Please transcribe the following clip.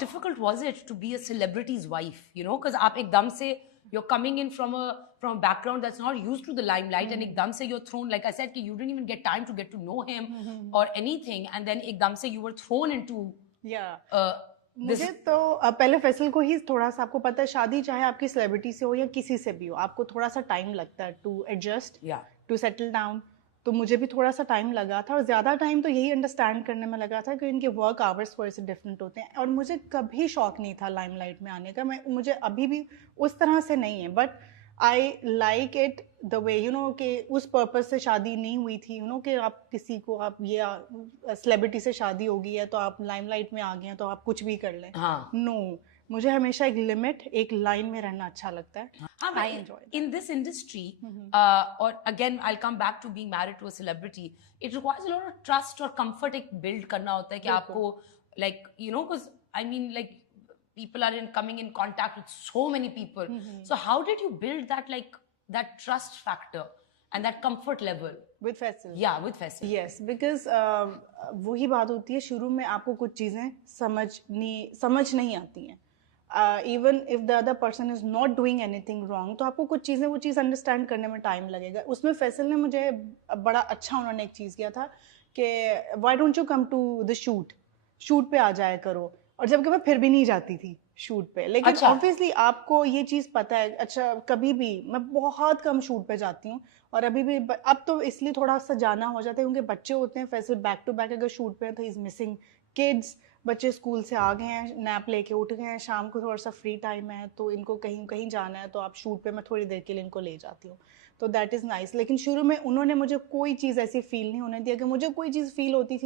difficult was it to be a celebrity's wife, you know, because आप एकदम से you're coming in from a background that's not used to the limelight, and एकदम से you're thrown, like I said, कि you didn't even get time to get to know him or anything, and then एकदम से you were thrown into मुझे तो पहले फैसल को ही थोड़ा सा, आपको पता है शादी चाहे आपकी सेलिब्रिटी से हो या किसी से भी हो, आपको थोड़ा सा टाइम लगता है to adjust, to settle down. तो मुझे भी थोड़ा सा टाइम लगा था, और ज़्यादा टाइम तो यही अंडरस्टैंड करने में लगा था कि इनके वर्क आवर्स थोड़े से डिफरेंट होते हैं। और मुझे कभी शौक नहीं था लाइमलाइट में आने का, मुझे अभी भी उस तरह से नहीं है, but I like it the way you know कि उस पर्पज से शादी नहीं हुई थी, यू नो कि आप किसी को, आप ये सेलिब्रिटी से शादी होगी है तो आप लाइमलाइट में आ गए हैं तो आप कुछ भी कर लें। नो, मुझे हमेशा एक लिमिट, एक लाइन में रहना अच्छा लगता है। I enjoy in this industry, or again I'll come back to being married to a celebrity, it requires a lot of trust और comfort एक build करना होता है कि आपको, like you know, because I mean like people are coming in contact with so many people, so how did you build that, like that trust factor and that comfort level with Faisal? Yeah, with Faisal. Yes, because वही बात होती है, शुरू में आपको कुछ चीज़ें समझ नहीं आती हैं, even if the other person is not doing anything wrong, तो आपको कुछ चीज़ें, वो चीज़ अंडरस्टैंड करने में टाइम लगेगा। उसमें फैसल ने मुझे बड़ा अच्छा, उन्होंने एक चीज़ किया था कि why don't you come to the shoot पे आ जाया करो, और जबकि मैं फिर भी नहीं जाती थी शूट पे, लेकिन ऑब्वियसली आपको ये चीज़ पता है। अच्छा, कभी भी मैं बहुत कम शूट पे जाती हूँ, और अभी भी, अब तो इसलिए थोड़ा सा जाना हो जाता है क्योंकि बच्चे होते हैं। फैसल बैक टू बैक अगर शूट पे है तो इज मिसिंग किड्स, बच्चे स्कूल से आ गए हैं, नैप लेके उठ गए हैं, शाम को थोड़ा सा फ्री टाइम है तो इनको कहीं जाना है तो आप शूट पे मैं थोड़ी देर के लिए इनको ले जाती हूँ, तो दैट इज़ नाइस। लेकिन शुरू में उन्होंने मुझे कोई चीज़ ऐसी फील नहीं होने दिया कि मुझे कोई चीज़ फील होती थी